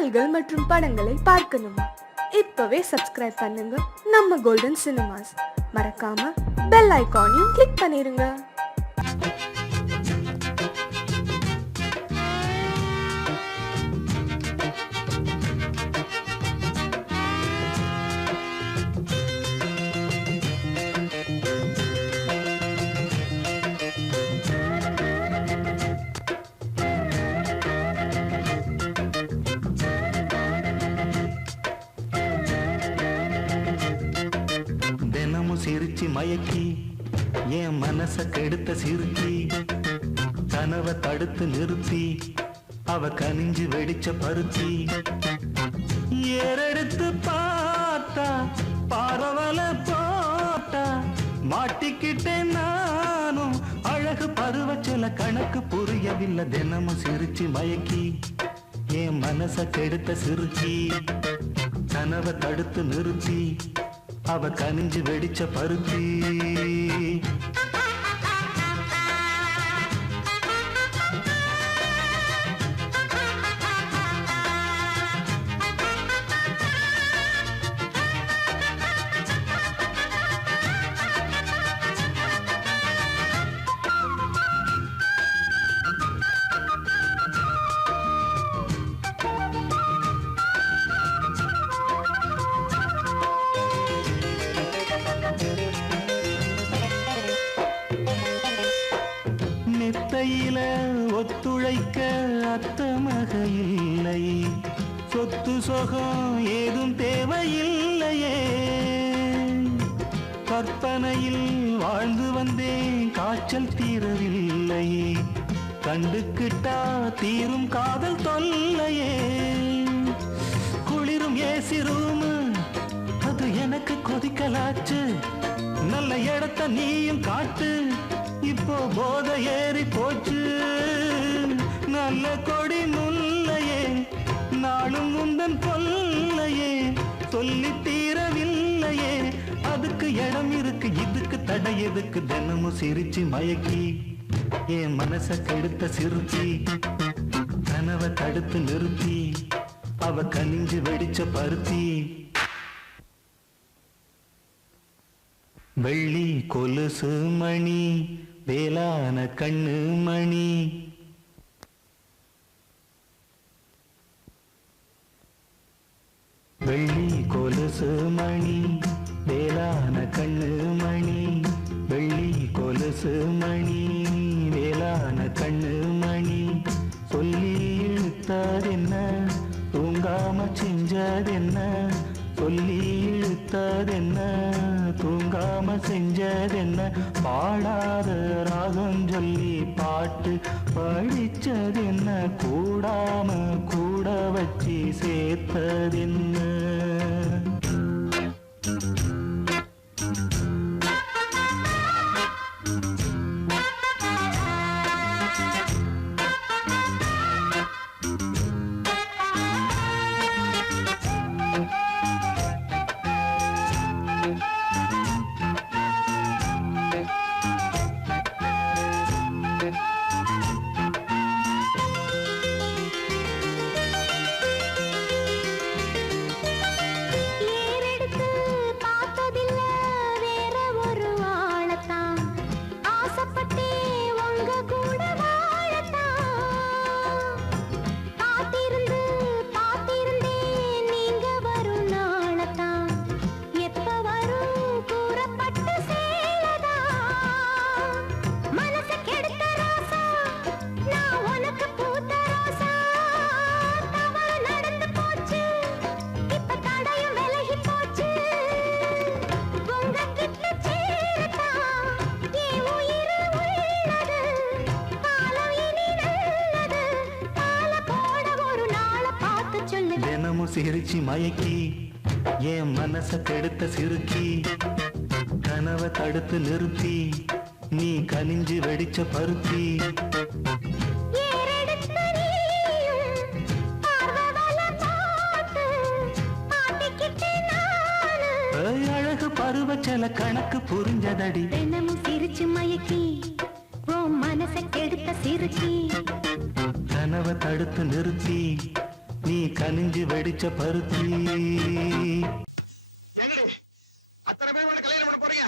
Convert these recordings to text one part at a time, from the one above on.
பாடல்கள் மற்றும் படங்களை பார்க்கணுமா? இப்பவே சப்ஸ்கிரைப் பண்ணுங்க நம்ம கோல்டன் சினிமாஸ். மறக்காம பெல் ஐகானையும் கிளிக் பண்ணிருங்க. சிரிச்சி மயக்கி என் மனச கெடுத்த சிறுக்கி கனவை தடுத்து நிறுத்தி அவ கனிஞ்சு வெடிச்ச பருத்தி ஏறெடுத்து பார்த்தா பரவல போட்டா மாட்டிக்கிட்டேன் நானும் அழகு பருவச்சல கணக்கு புரியவில்லை. தினமும் சிரிச்சி மயக்கி என் மனச கெடுத்த சிறுக்கி கனவை தடுத்து நிறுத்தி அவ கனிஞ்சு வெடிச்ச பருத்தி. மெத்தையில ஒத்துழைக்க அத்த மக இல்லை, சொத்து சொகம் ஏதும் தேவையில்லையே. கற்பனையில் வாழ்ந்து வந்தேன் காய்ச்சல் தீரவில்லை, கண்டுக்கிட்டா தீரும் காதல் தொல்லையே. குளிரும் ஏசி ரூமு அது எனக்கு கொதிக்கலாச்சு, நல்ல இடத்த நீயும் காட்டு, இப்போ போத ஏறி போச்சு. நல்ல கொடி முல்லையே நாளும் உந்தன் கொல்லையே, சொல்லி தீரவில்லையே. அதுக்கு இடம் இருக்கு இதுக்கு தடை எதுக்கு? தினமும் சிரிச்சு மயக்கி என் மனச கெடுத்த சிறுச்சி கனவை தடுத்து நிறுத்தி அவ கனிஞ்சு வெடிச்ச பருத்தி. வெள்ளி கொலுசு மணி வேளான கண்ணு மணி, வெள்ளி கொலுசு மணி வேளான கண்ணு மணி, வெள்ளி கொலுசு மணி வேளான கண்ணு மணி. சொல்லி இழுத்ததென்ன தூங்காம செஞ்சதென்ன, சொல்லி இழுத்ததென்ன தூங்காம செஞ்சதென்ன. பாடாத ராகம் சொல்லி பாட்டு படிச்சதென்ன, கூடாம கூட வச்சு சேர்த்ததென்ன. தினமும் சிரிச்சு மயக்கி என் மனச கெடுத்த சிறுக்கி கனவை தடுத்து நிறுத்தி நீ கனிஞ்சு வெடிச்ச பருத்தி. அழகு பருவச்சல கணக்கு புரிஞ்சதடி. தினமும் சிரிச்சு மயக்கி உன் மனச கெடுத்த சிறுக்கி கனவை தடுத்து நிறுத்தி நீ கனிஞ்சு வெடிச்ச பருத்தி. அத்தனை பேர் உள்ள கல்யாணம் பண்ண போறீங்க?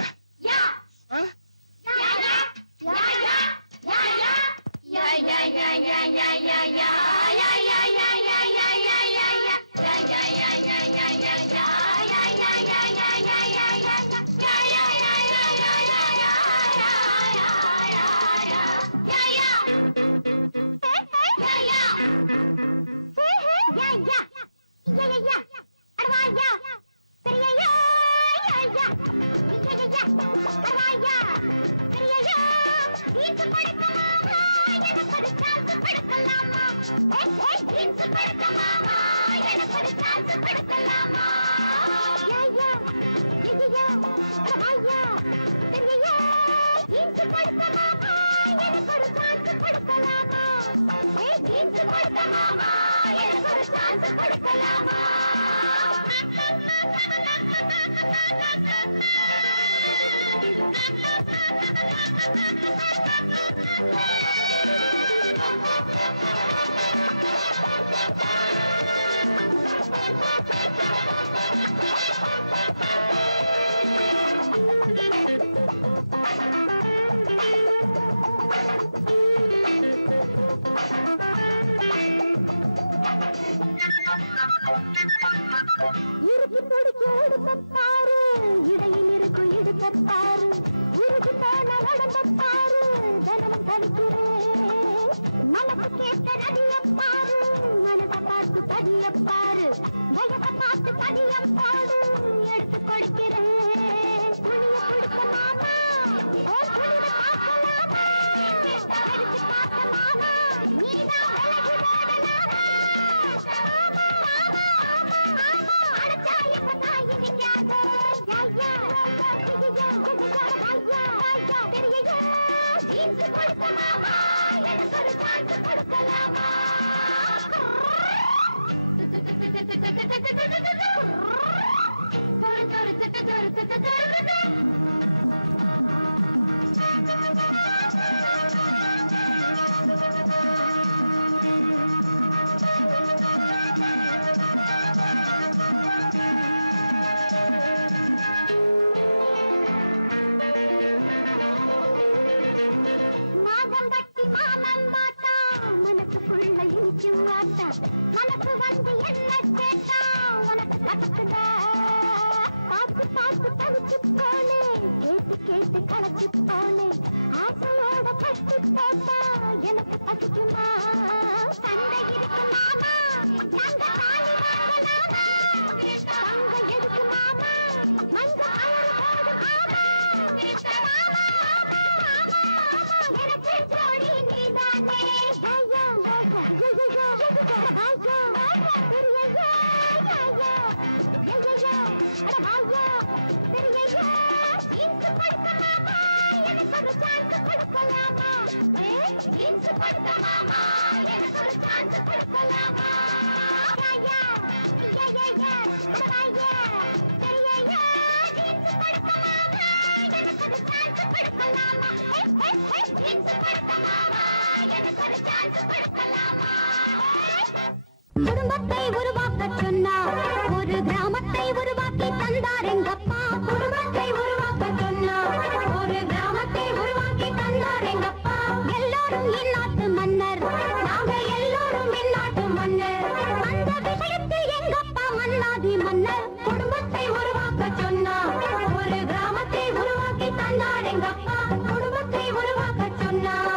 குடும்பத்தை உருவாக்க சொன்னார், ஒரு கிராமத்தை உருவாக்கி தந்தார் எங்கப்பா. குடும்பத்தை உருவாக்க சொன்னார், ஒரு கிராமத்தை உருவாக்கி தந்தார் எங்கப்பா. எல்லாரும் இந்நாட்டு மன்னர், நாங்க எல்லாரும் இந்நாட்டு மன்னர். அந்த விஷயத்தில் எங்கப்பா மன்னாதி மன்னர். குடும்பத்தை உருவாக்க சொன்னார், ஒரு கிராமத்தை உருவாக்கி தந்தார் எங்கப்பா. குடும்பத்தை உருவாக்க சொன்னார்.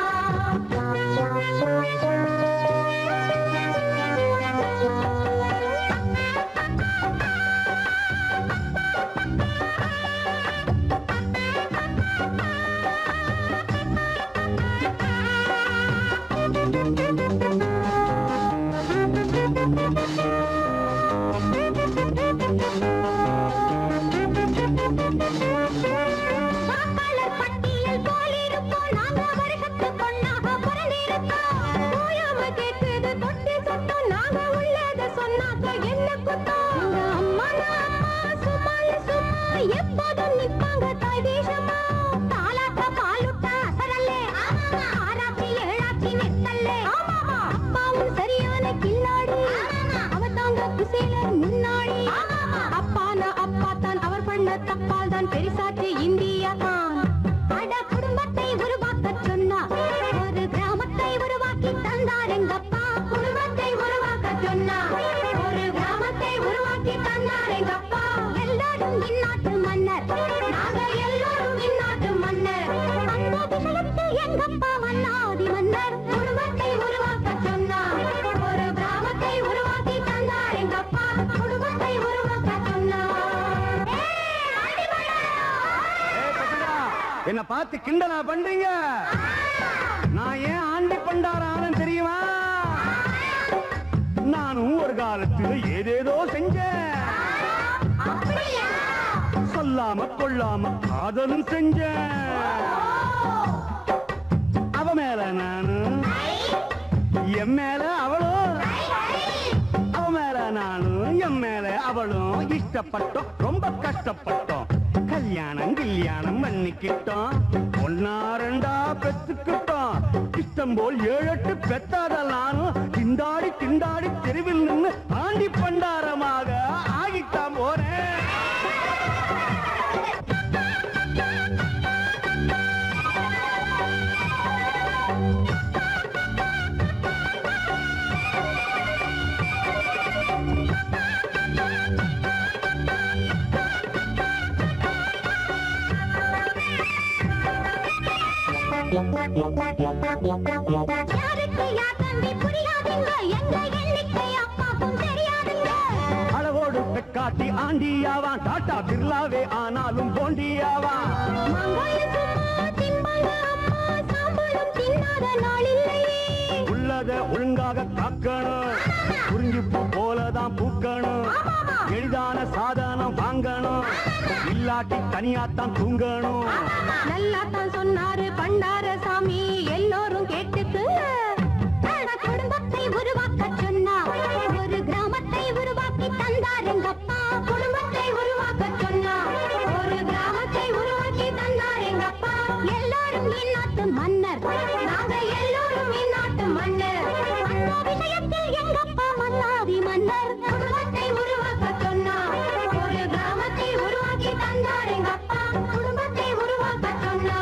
நாங்க குசேலர் முன்னாடி அப்பானா அப்பா தான் அவர் பண்ண தப்பால் தான் பெரிசாச்சு இந்தியா தான் அட குடும்பத்தை உருவாக்க சொன்னா ஒரு கிராமத்தை உருவாக்கி தந்தார் எங்கப்பா குடும்பத்தை உருவாக்க சொன்னா ஒரு கிராமத்தை உருவாக்கி தந்தார் எங்கப்பா எல்லாரும் இந்நாட்டு மன்னர் நாங்க எல்லாரும் இந்நாட்டு மன்னர் அந்த விஷயத்தில் எங்கப்பா மன்னாதி மன்னர் குடும்பத்தை உருவாக்க சொன்னா ஒரு கிராமத்தை உருவாக்கி தந்தார் எங்கப்பா குடும்பத்தை உருவாக்க சொன்னா என்ன பார்த்து கிண்டலா பண்றீங்க? நான் ஏன் ஆண்டி பண்டாரானு தெரியுமா? நானும் ஒரு காலத்துல ஏதேதோ செஞ்சேன். சொல்லாம கொள்ளாம காதலும் செஞ்சேன். அவ மேல நானும் என் மேல அவளும் அவ மேல நானும் என் மேல அவளும் இஷ்டப்பட்டோம், ரொம்ப கஷ்டப்பட்டோம். கல்யாணம் பண்ணிக்கிட்டோம், ஒன்னா ரெண்டா பெத்துக்கிட்டோம். இஷ்டம் போல் 7-8 பெத்தாதலானும் திண்டாடி திண்டாடி தெருவில் நின்று ஆண்டி பண்டாரமாக ஆகிட்டான் போறேன். யாருக்கு யார் தம்பி புரியாதுங்க எங்க எண்ணிக்கை அப்பாக்கும் தெரியாதுங்க அளவோடு பெக்காட்டி ஆண்டியாவான், டாட்டா பிர்லாவே ஆனாலும் போண்டியாவான். உள்ளத ஒழுங்காக காக்கணும், புரிஞ்சுப்பு போலதான் பூக்கணும். எளிதான சாதனம் வாங்கணும், இல்லாட்டி தனியாத்தான் தூங்கணும். நல்லா தான் சொன்னாரு பண்டார சாமி எல்லோரும் கேட்டுக்கு குடும்பத்தை உருவாக்க சொன்னா ஒரு கிராமத்தை உருவாக்கி தந்தார் எங்கப்பா குடும்பத்தை உருவாக்க சொன்னா ஒரு கிராமத்தை உருவாக்கி தந்தார் எங்கப்பா எல்லாரும் இந்நாட்டு மன்னர் நாங்க எல்லாரும் இந்நாட்டு மன்னர் அந்த விஷயத்தில் எங்கப்பா மன்னாதி மன்னர் குடும்பத்தை உருவாக்க சொன்னா ஒரு கிராமத்தை உருவாக்கி தந்தார் எங்கப்பா குடும்பத்தை உருவாக்க சொன்னா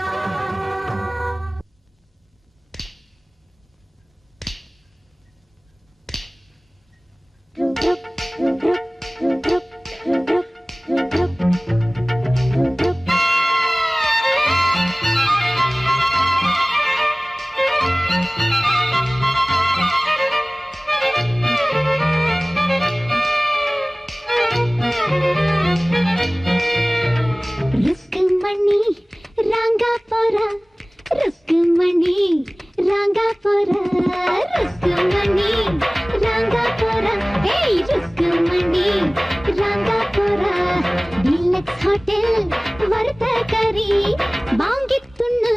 ருக்குமணி ராங்கா போரா ருக்குமணி ராங்கா போரா ருக்குமணி ராங்கா போரா ஏய் ருக்குமணி ராங்கா போரா டிலக்ஸ் ஹோட்டல் வறுத்த கறி வாங்கி துண்ணு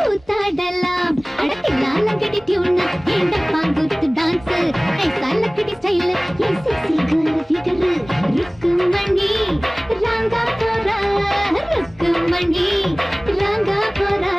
கூத்தாடலாம் அடத்தினால கடி டியூன் எந்த பாங்குத்து டான்ஸ் ஐசா லக்கடி ஸ்டைல் ஏ செக்ஸி கேர்ள் ஃபிகர் ருக்குமணி ராங்கா போரா ருக்குமணி ராங்கா போரா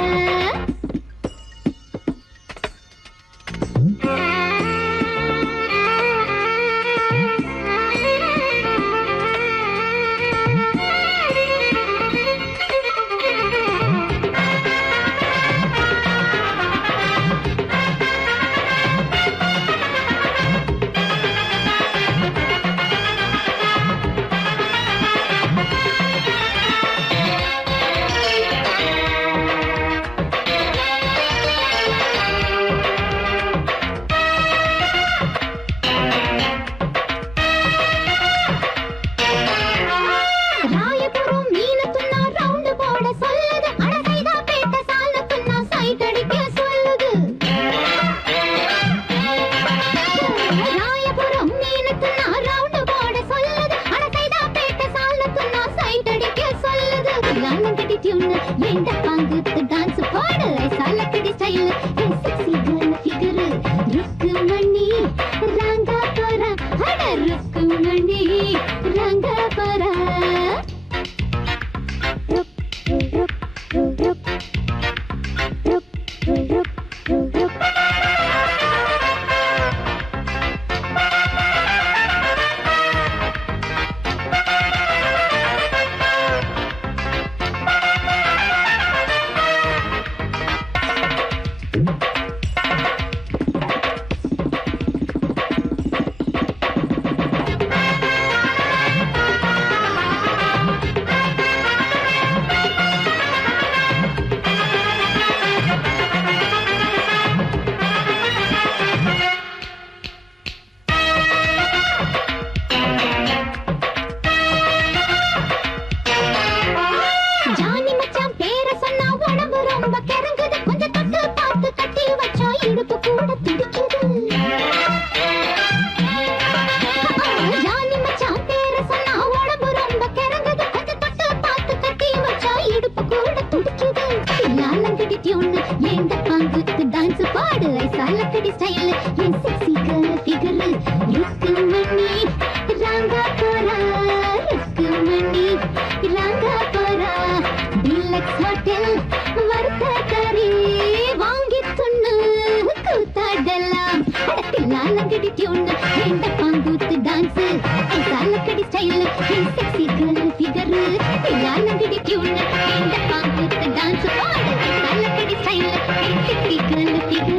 டான்ஸ் சாலக்கடி ஸ்டைல் செக்ஸி கேர்ள் ஃபிகர் எல்லாரும் நம்பிடி டியூன் இந்த பாம்பு டான்ஸ் ஆடு சாலக்கடி style sexy girl figure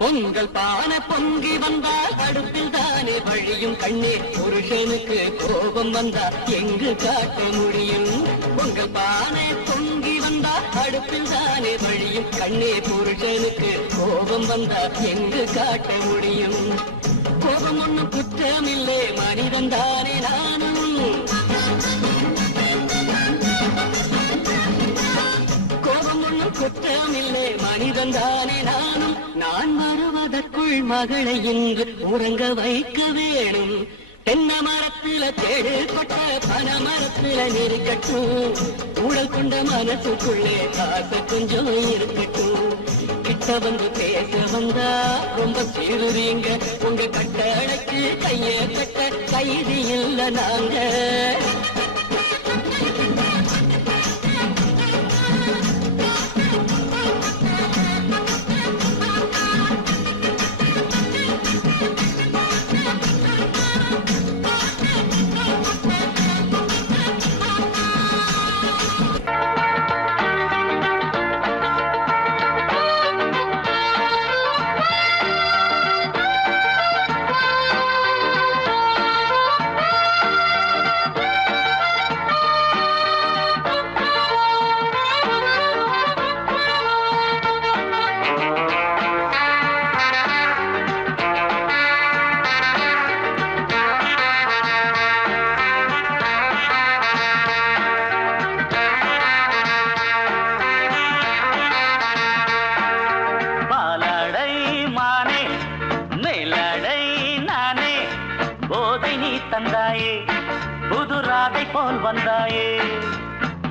Pongal பானை பொங்கி வந்தால் அடுப்பில் தானே வழியும் கண்ணே புருஷனுக்கு கோபம் வந்தா எங்கு காட்ட முடியும் பொங்கல் பானை பொங்கி வந்தால் அடுப்பில் தானே வழியும் கண்ணே புருஷனுக்கு கோபம் வந்தா எங்கு காட்ட முடியும் கோபம் ஒன்னும் குற்றமில்லை மனிதன் தானே நானும் கோபம் ஒன்னும் குற்றமில்லை மனிதன் தானே நானும் நான் வருவதற்குள் மகளை இன்று உறங்க வைக்க வேணும் தென்னை மரத்துல தேடு கொட்ட பனை மரத்துல நெருக்கட்டும் ஊழல் கொண்ட மனசுக்குள்ளே ஆசை கொஞ்சம் இருக்கட்டும் கிட்ட வந்து பேச வந்தா ரொம்ப சீருறீங்க உங்க கட்டளைக்கு கைய கட்ட கைதி இல்ல நாங்க தந்தாயே புதுராதை போல் வந்தாயே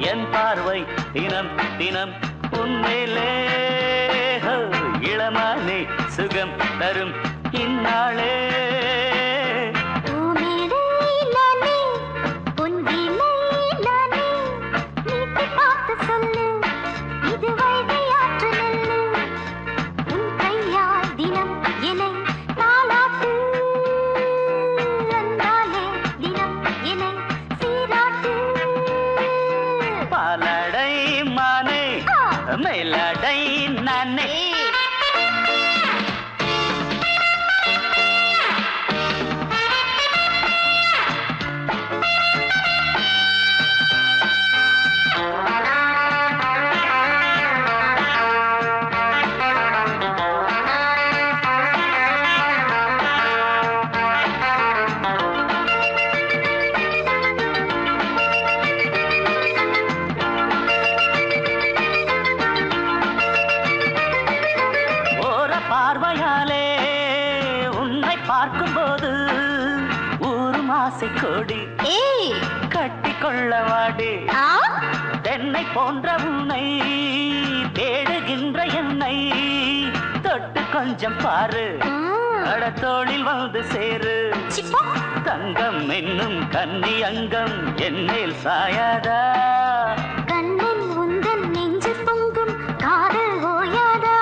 என் பார்வை தினம் தினம் உன்மேலே இளமானே சுகம் தரும் இந்நாளே பாலடை மானே மேலடை நானே பார்வையாலே உன்னை பார்க்கும்போது ஊரும் ஆசை கொடி கட்டி கொள்ளவாடி தென்னை போன்ற உன்னை தேடுகின்ற என்னை தொட்டு கொஞ்சம் பாரு கடத்தோளில் வந்து சேரு தங்கம் என்னும் கன்னி அங்கம் என்னேல் சாயாதா கண்ணன் உந்தன் நெஞ்சு பொங்கும் காதல் ஓயாதா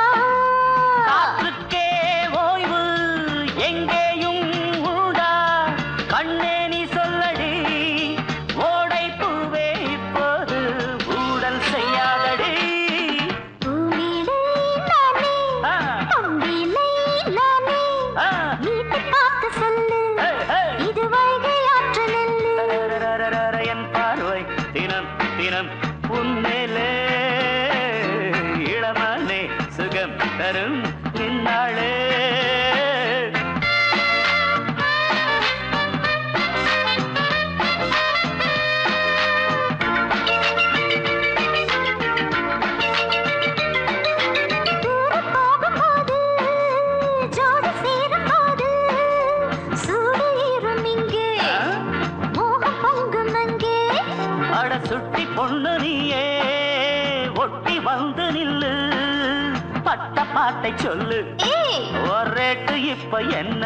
உன்மேலே இளமானே சுகம் தரும் நின்னாளே சுட்டி பொண்ணு நீயே ஒட்டி வந்து நில்லு பட்ட பாட்டை சொல்லு ஒரேட்டு இப்ப என்ன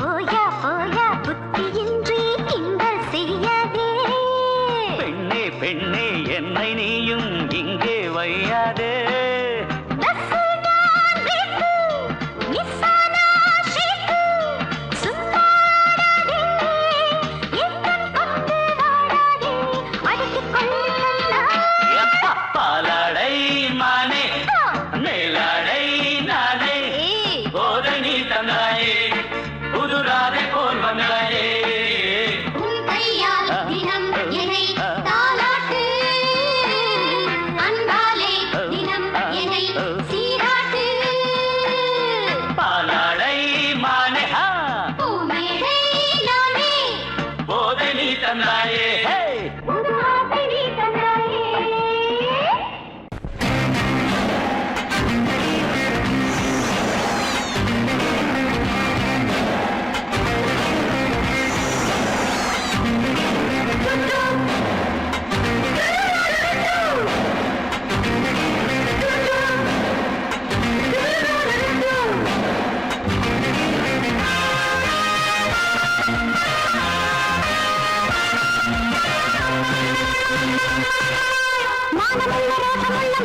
போயா போயா புத்தியின்றி கிண்டல் செய்யாதே பெண்ணே பெண்ணே என்னை நீயும் இங்கே வையாதே பாலடை மானே மேலடை நானே போதை நீ தந்தாயே புதுராதை போல் வந்தாயே உன் கையால் தினம் என்னை தாலாட்டு அன்பாலே தினம் என்னை சீராட்டு பாலடை மானே பூமேடை நானே போதை நீ தந்தாயே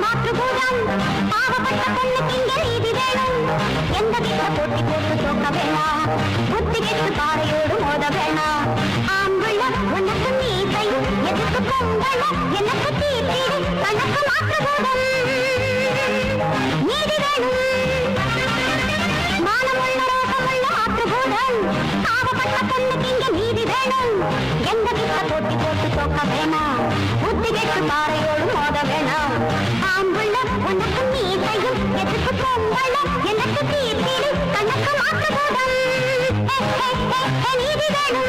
மாற்றுகூடம் பாவப்பட்ட பொண்ணுக்கு இங்கே நீதி வேணும் எந்த வீட்ட போட்டி போட்டு தோக்க வேணாம் புத்தி கெட்டு பாறையோடு மோத வேணாம் ஆம்புள்ள உனக்கு நீசையும் எதுக்கு பொங்கல எனக்கு தீர்த்தீடு கணக்கு மாற்றுகூடம் நீதி வேணும் மானமுள்ள ரோசமுள்ள மாற்றுகூடம் பாவப்பட்ட பொண்ணுக்கு இங்கே நீதி வேணும் எந்த வீட்ட போட்டி போட்டு தோக்க வேணாம் புத்தி கெட்டு பாறையோடு மோத வேணாம் ஆம்புள்ள உனக்கு நீசையும் எதுக்கு பொங்கல எனக்கு தீர்த்தீடு கணக்கு மாற்றுகூடம் நீதி வேணும்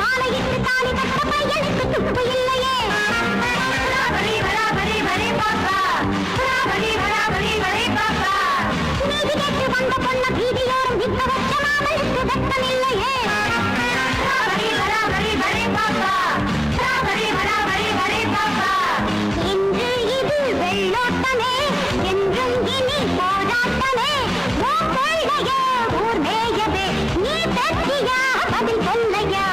மாலையிட்டு தாலி கட்ட பையனுக்கு துப்பு இல்லையே நீதி கேட்டு வந்த பொண்ண பீதியோரும் வித்த வச்ச மாமனுக்கு வெட்கம் இல்லையே இன்று இது வெள்ளோட்டமே என்றும் இனி போராட்டமே பிள்ளைய ஊர் மேயவே நீ தத்தியா பதில் சொல்லையா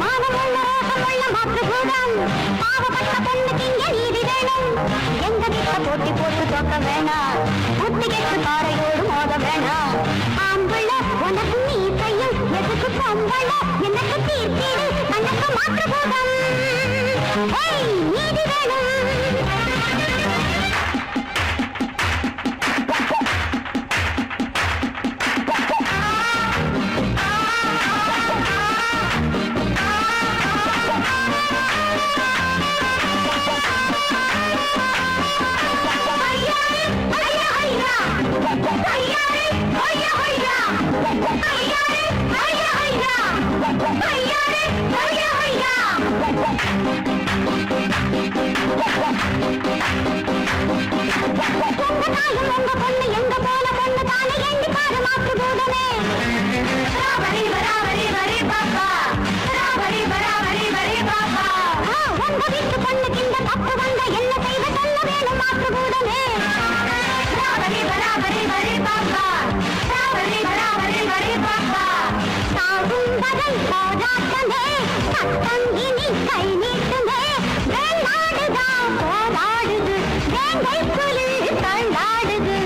மானமுள்ள ரோகமுள்ள மாற்றுகூடம் பாவப்பட்ட பொண்ணுக்கு இங்க நீதி வேணும் எங்க வீட்ட போட்டி போட்டு தோக்க வேணாம் புத்தி கெட்டு பாறையோடு மோத வேணாம் ஆம்பள உனக்கு நீ கையில் எதுக்கு பொம்பள எனக்கு தீர்த்தீடு கணக்கு மாற்றுகூடம் நீதி வேணும் உங்க பொண்ணு எங்க போன பொண்ணு தானே எண்ணி பாரு மாற்று போதமே உங்க வீட்டு பொண்ணுக்கு இந்த தப்பு வந்த என்ன செய்த சொல்ல வேணும் மாற்று போதமே சாகும் வரை போராட்டமே சட்டம் இனி கை நீட்டுமே வேளாடுதான் போராடுது வேங்கை புலி தள்ளாடுது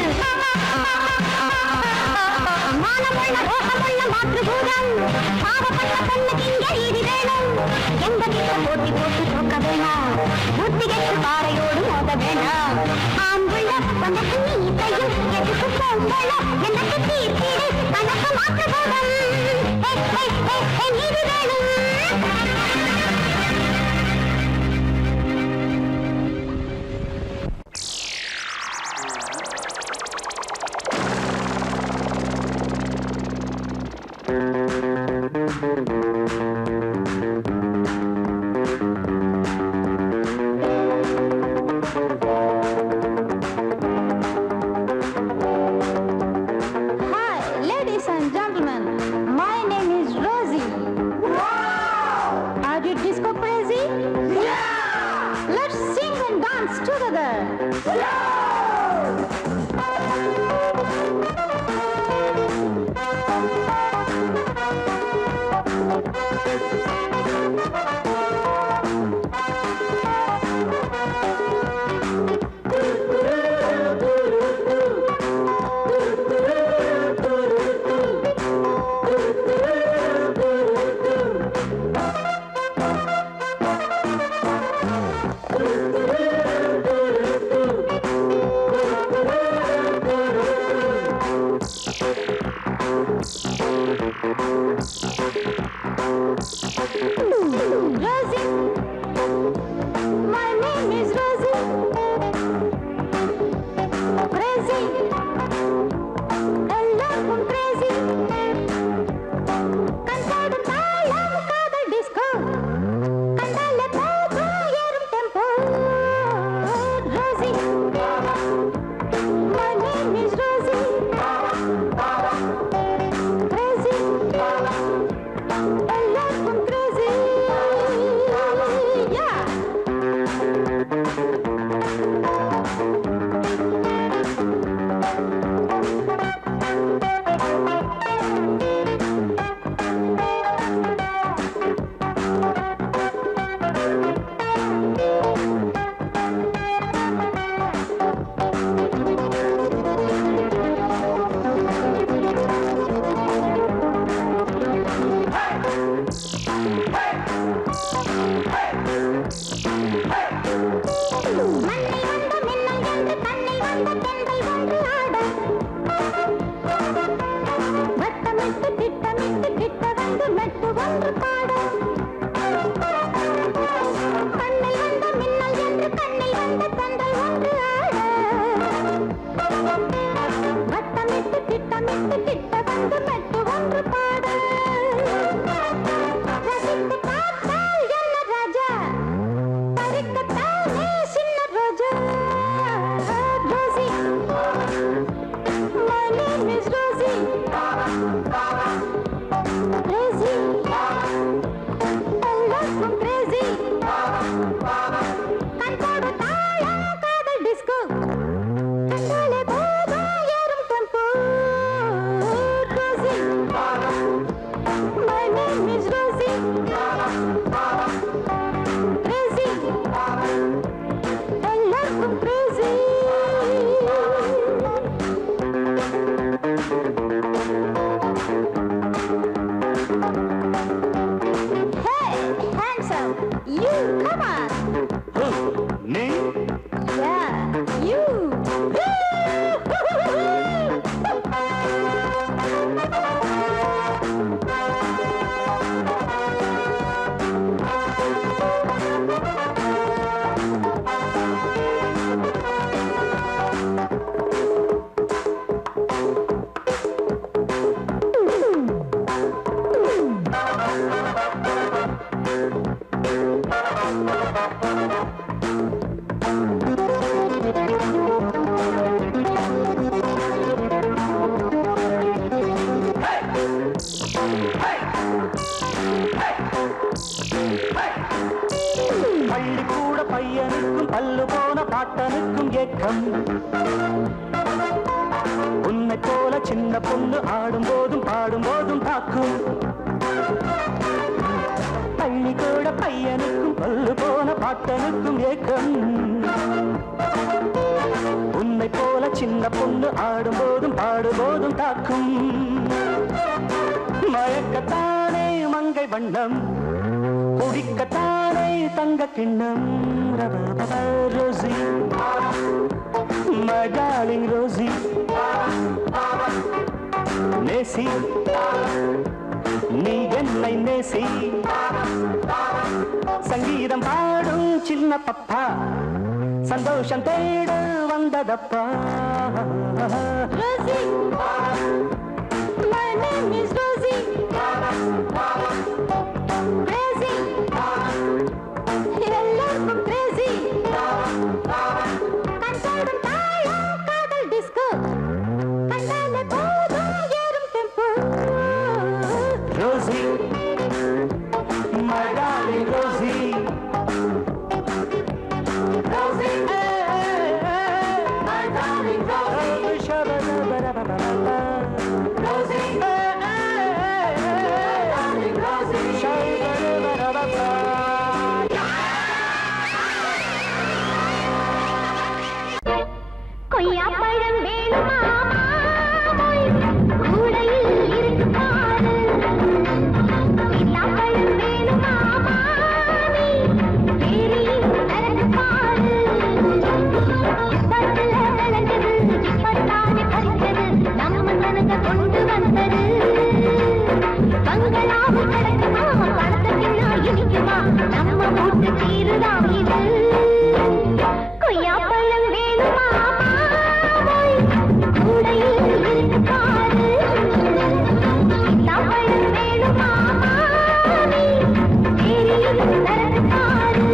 மானமுள்ள ரோகமுள்ள மாற்றுகூடம் பாவப்பட்ட பொண்ணுக்கு இங்க நீதி வேணும் எங்க வீட்ட போட்டி போட்டு தோக்க வேணாம் புத்தி கெட்டு பாறையோடு மோத வேணாம் ஆம்புள்ள உனக்கு நீ கையில் எதுக்கு பொம்பள எனக்கு தீர்த்தீடு கணக்கு மாற்றுகூடம் நீதி வேணும் பையனுக்கும் பல்லு போன பாட்டனுக்கும் ஏக்கம். உன்னை போல சின்ன பொண்ணு ஆடும் போதும் பாடும் போதும் தாக்கும். பள்ளி கூட பையனுக்கும் பல்லு போன பாட்டனுக்கும் ஏக்கம். உன்னை போல சின்ன பொண்ணு ஆடும் போதும் பாடும் போதும் தாக்கும். மயக்கத்தானே மங்கை வண்ணம், குடிக்கத்தானே தங்க கிண்ணம். ரோசி my darling ரோசி, நேசி நீ என்னை நேசி. சங்கீதம் பாடும் சின்ன பப்பா, சந்தோஷம் தேட வந்ததப்பா. Rosie, my name is Rosie. Crazy, எல்லாருக்கும் crazy. கண்காடும் தாளம் காதல் disco, கண்டாலே போதும் ஏறும் tempo. Rosie my darling Rosie, Rosie my darling Rosie, ஷபரபரபரபரபர. ரோசி darling ரோசி, ஷபரபரபரபர. கொய்யா பழம் வேணுமா மாமோய், கூடையில் இருக்கு பாரு. சீத்தாப்பழம் வேணுமா மாமி, தேரியில் நடந்து பாரு. பத்துல விளைஞ்சது, இப்பத்தானே பறிச்சது, நம்ம தனக்கு கொண்டு வந்தது. பங்களாவும் கிடக்குமா, பணத்தை தின்னா இனிக்குமா, நம்ம வீட்டு சீருதான் இது. கொய்யா பழம் வேணுமா மாமோய், கூடையில் இருக்கு பாரு. சீத்தாப்பழம் வேணுமா மாமி, தேரியில் நடந்து பாரு.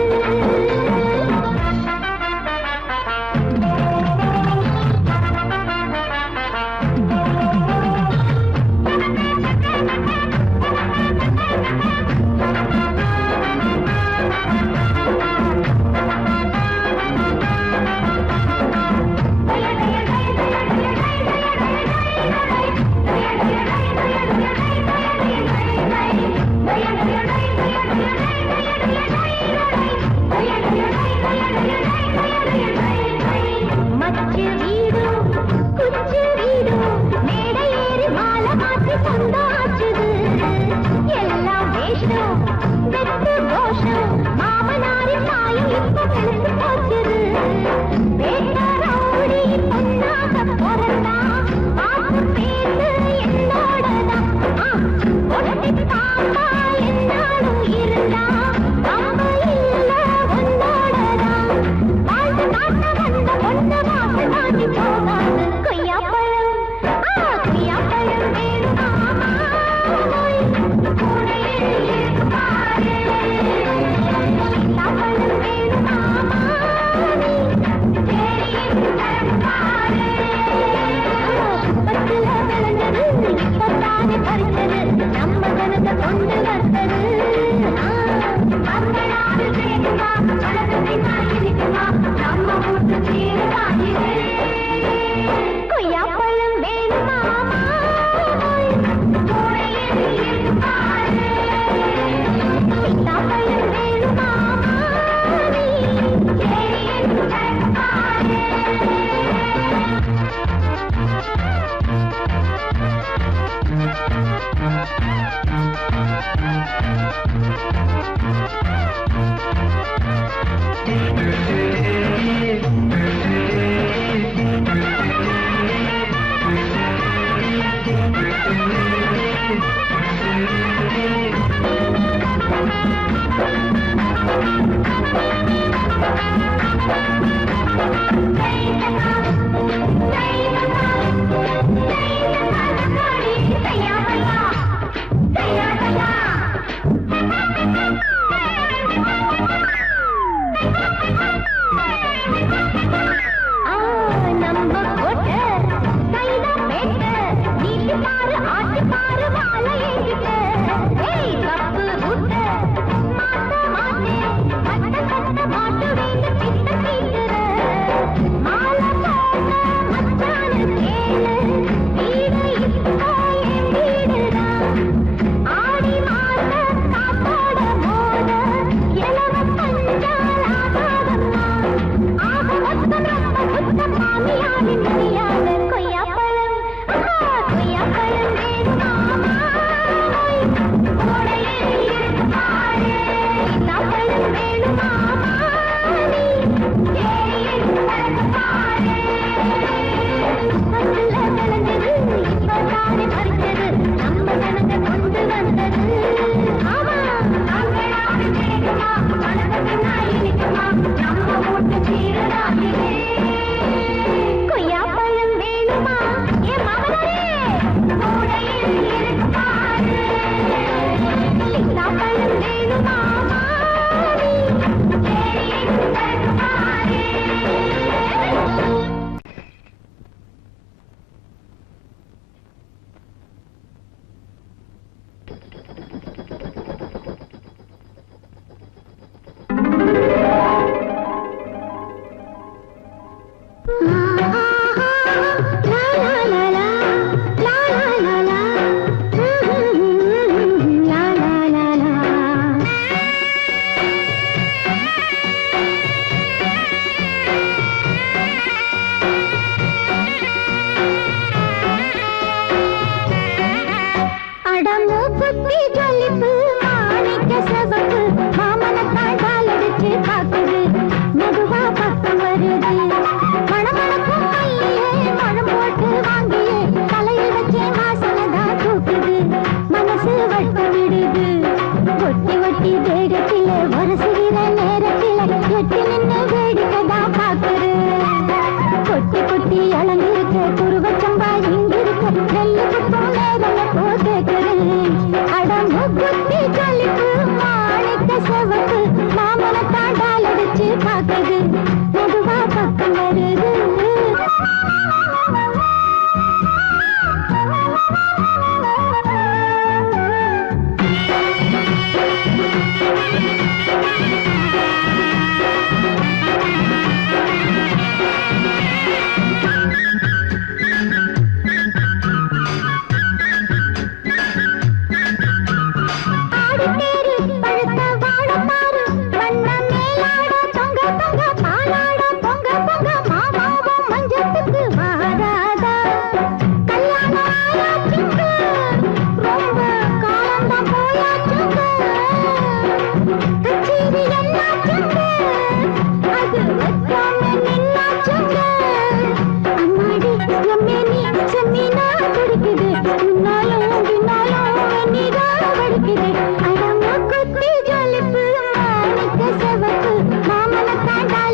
மச்சு வீடு குச்சு வீடு, மேடை ஏறி மாலை மாற்றி சொந்தாச்சுது. எல்லாம் வேஷம் வெத்து கோஷம், மாமனாரின் சாயம் இப்ப வெளுத்து போச்சுது. வேட்டரவுடி பொன்னாக பிறந்தா, பாட்டு பேசு என்னோடதான். ஒட்டி பாப்பா என்னாலும் இருந்தா, அம்மா இல்ல உன்னோடதான். வாழ்ந்து காட்ட வந்த பொண்ணு வாச தாண்டி போகாது. கொய்யா பழம் கொய்யா பழம் வேணுமா மாமோய், கூடையில் இருக்கு பாரு. சீத்தாப்பழம் வேணுமா மாமி, தேரியில் நடந்து பாரு. பத்துல விளைஞ்சது, இப்பத்தானே பறிச்சது, நம்ம தனத்தை கொண்டு வந்தது. பங்களாவில் வேணுமா, பணத்தை தின்னா இனிக்குமா, நம்ம வீட்டு சீருதான் இது. கொய்யா பழம் வேணுமா மாமோய், கூடையில் இருக்கு பாரு. சீத்தாப்பழம் வேணுமா மாமி, தேரியில் நடந்து பாரு. Hey!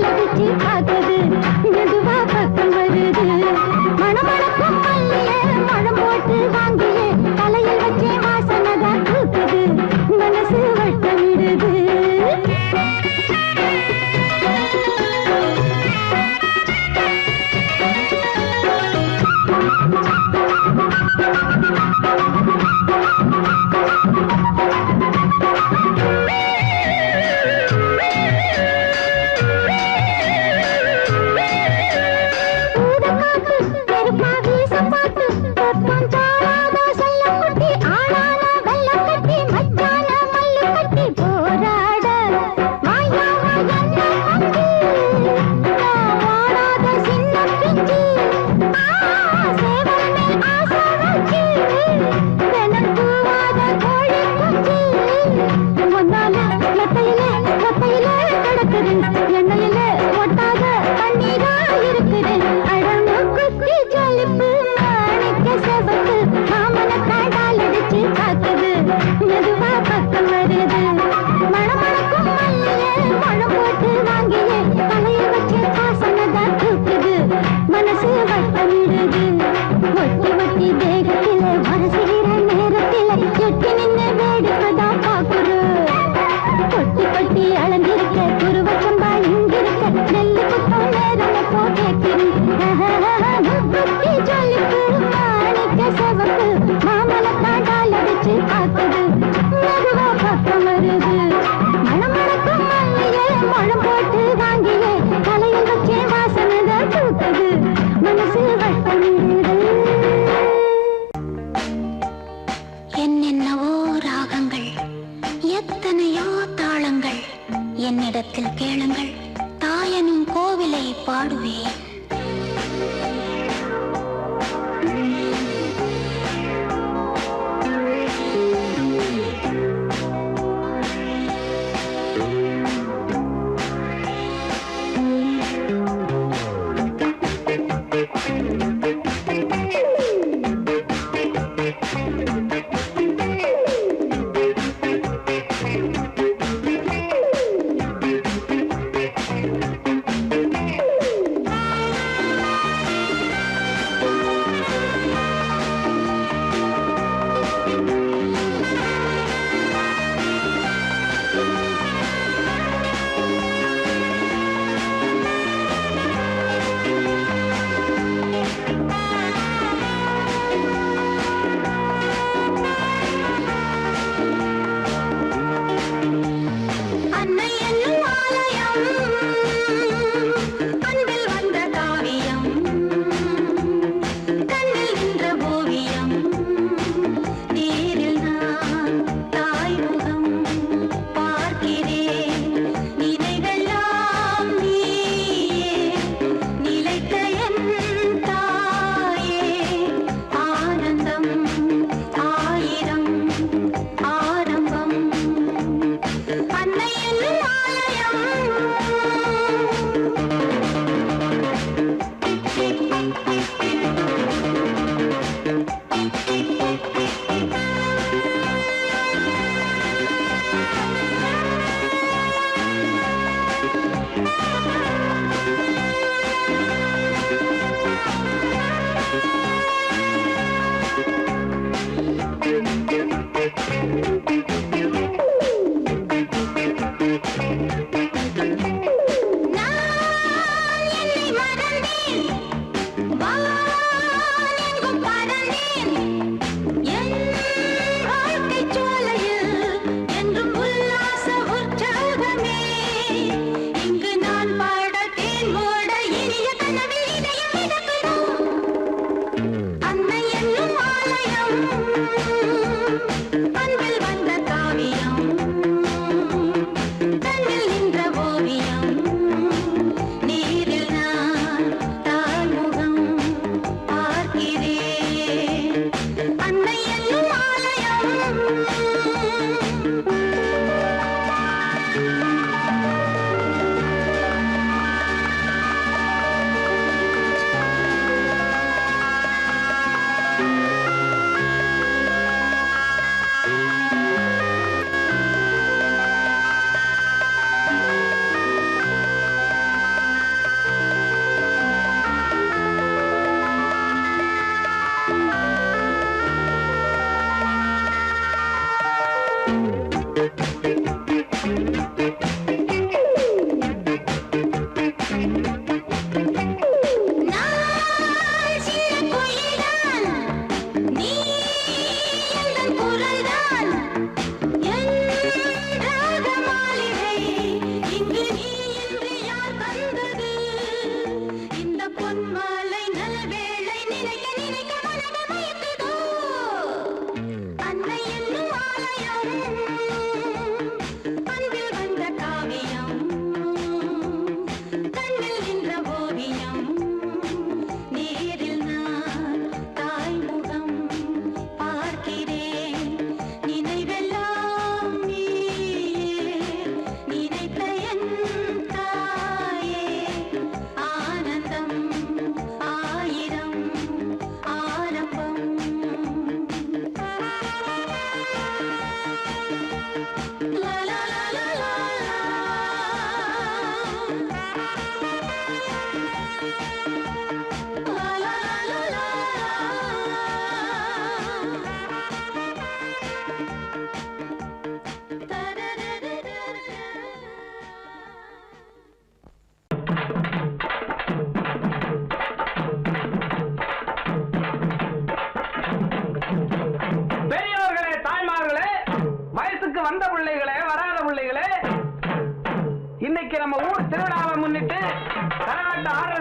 காலடிச்சு காக்குது மெதுவா பக்கம் வருது மணமணக்கும் பள்ளியே மழம் போட்டு வாங்கியே தலையில் வச்சே வாசனை தான் தூக்குது மனசு வட்டமிடுது என்னென்னவோ ராகங்கள் எத்தனையோ தாளங்கள் என்னிடத்தில் கேளுங்கள் தாயனும் கோவிலை பாடுவேன்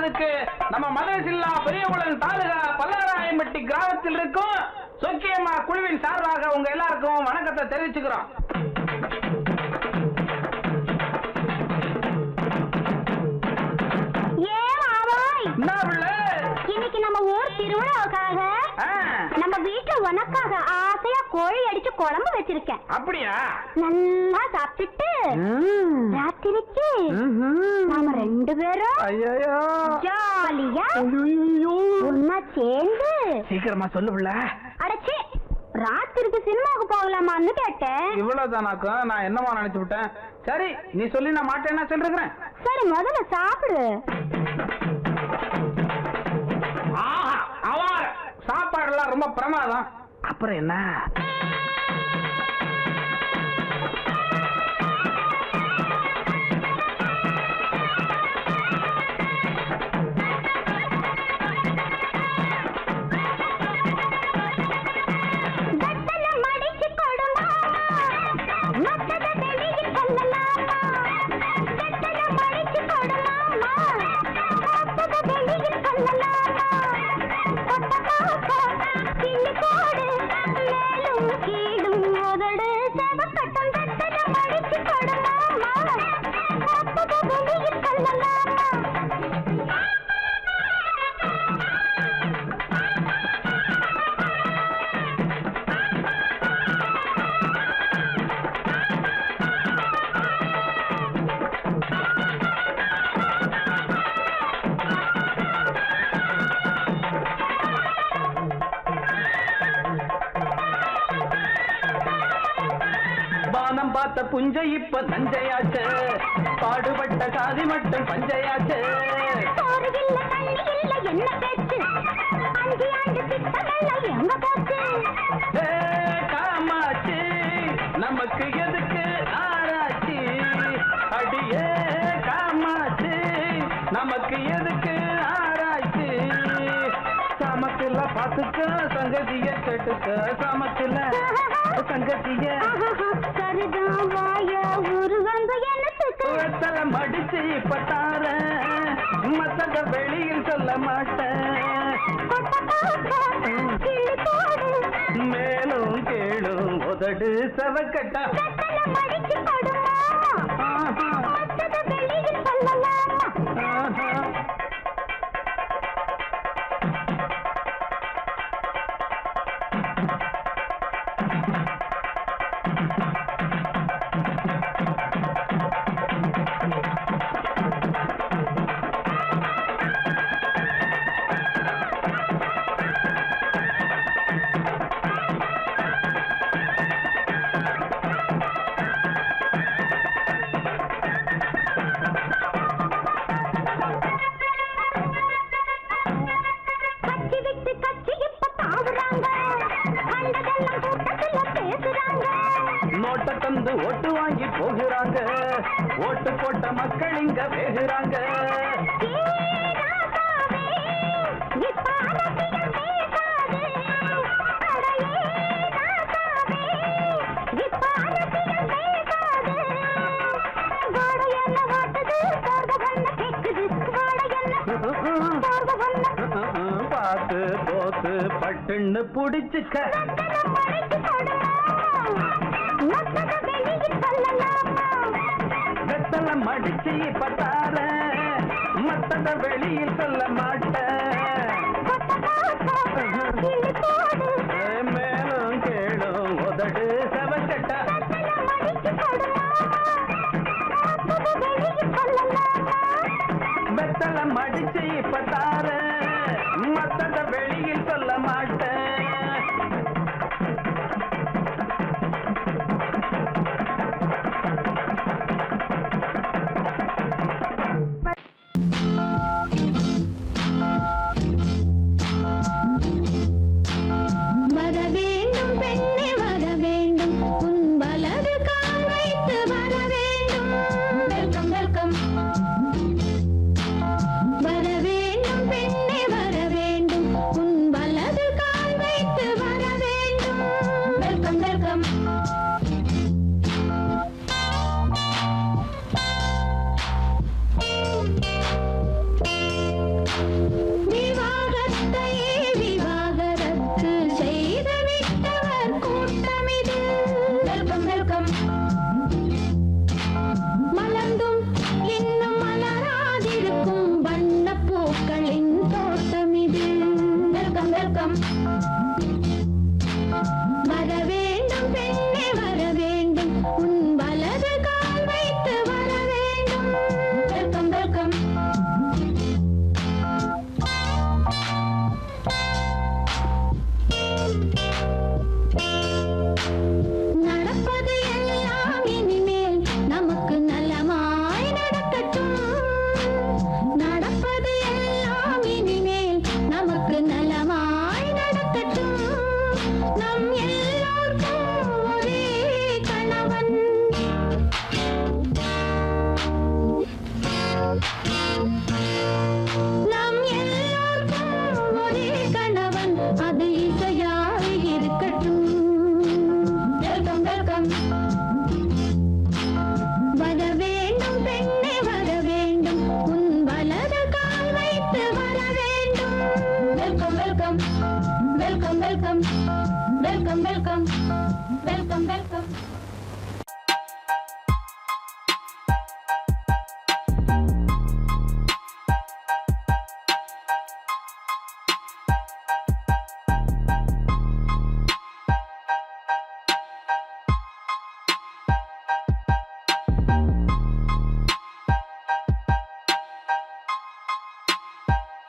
அதுக்கு நம்ம மதுரசில்லா பெரியகுளம் தாலுகா பல்லவராயம்பட்டி கிராமத்தில் இருக்கும் சொக்கியம்மா குழுவின் சார்பாக உங்க எல்லாருக்கும் வணக்கத்தை தெரிவிச்சுக்கிறோம். இன்னைக்கு நம்ம ஊர் திருவிழாவுக்காக நம்ம வீட்டுல உனக்காக ஆசையா கோழி அடிச்சு குழம்பு வச்சிருக்கேன். அப்படியா? நல்லா சாப்பிட்டுட்டு ராத்திரிக்கு நாம 2 பேரும் ஜாலியா ஒன்னா சேர்ந்து சீக்கிரமா சொல்லுவில்ல. அடச்சி ராத்திரிக்கு சினிமாவுக்கு போகலாமான்னு கேட்டேன். இவ்வளவுதானாக்கா? நான் என்னமா நினைச்சு விட்டேன். சரி நீ சொல்லி நான் மாட்டேன்னா சொல்றேன். சரி முதல்ல சாப்பிடு. சாப்பாடுலாம் ரொம்ப பிரமாதம். அப்புறம் என்ன? பார்த்த புஞ்சை இப்ப நஞ்சையாச்சு, பாடுபட்ட காதி மட்டும் பஞ்சையாச்சு. காமாச்சு நமக்கு எதுக்கு ஆராய்ச்சி, அடியே காமாச்சு நமக்கு எதுக்கு ஆராய்ச்சி. சமத்துல பாத்துக்க சங்கதிய கேட்டுக்க, சமத்துல சங்கதிய மடிச்சு இப்ப தார மத்தத வெளியில் சொல்ல மாட்டேன். மேலும் கேளும் உதடு சவக்கட்டா நோட்ட தந்து ஓட்டு வாங்கி போகிறாங்க, ஓட்டு போட்ட மக்கள் இங்க வேகுறாங்க. பாத்து போத்து பட்டுன்னு புடிச்சுக்க, வெத்தல மடிச்சு பத்தார மத்தத வெளியில் சொல்ல மாட்டேன். மேலும் கேளும் உதடு சவக்கட்டா வெத்தல மடிச்சு பத்தார மத்தத வெளியில் சொல்ல மாட்டேன். வர வேண்டும் பெண்ணே வர வேண்டும் உன் பல வெல்கம் வர வேண்டும் பெண்ணே வர வேண்டும் உன் வலது கால் வைத்து வர வேண்டும் வெல்கம் வெல்கம் நடப்பது எல்லாம் இனிமேல் நமக்கு நலமாய் நடக்கட்டும் நடப்பது எல்லாம் இனிமேல் நமக்கு நலமாய் நடக்கட்டும் நம் எல்லோருக்கும் ஒரே கணவன் நம் எல்லோருக்கும் ஒரே கணவன் அது இசையாய் இருக்கட்டும் வெல்கம் வெல்கம் வர வேண்டும் பெண்ணே வர வேண்டும் உன் வலது கால் வைத்து வர வேண்டும் welcome welcome welcome welcome welcome welcome welcome welcome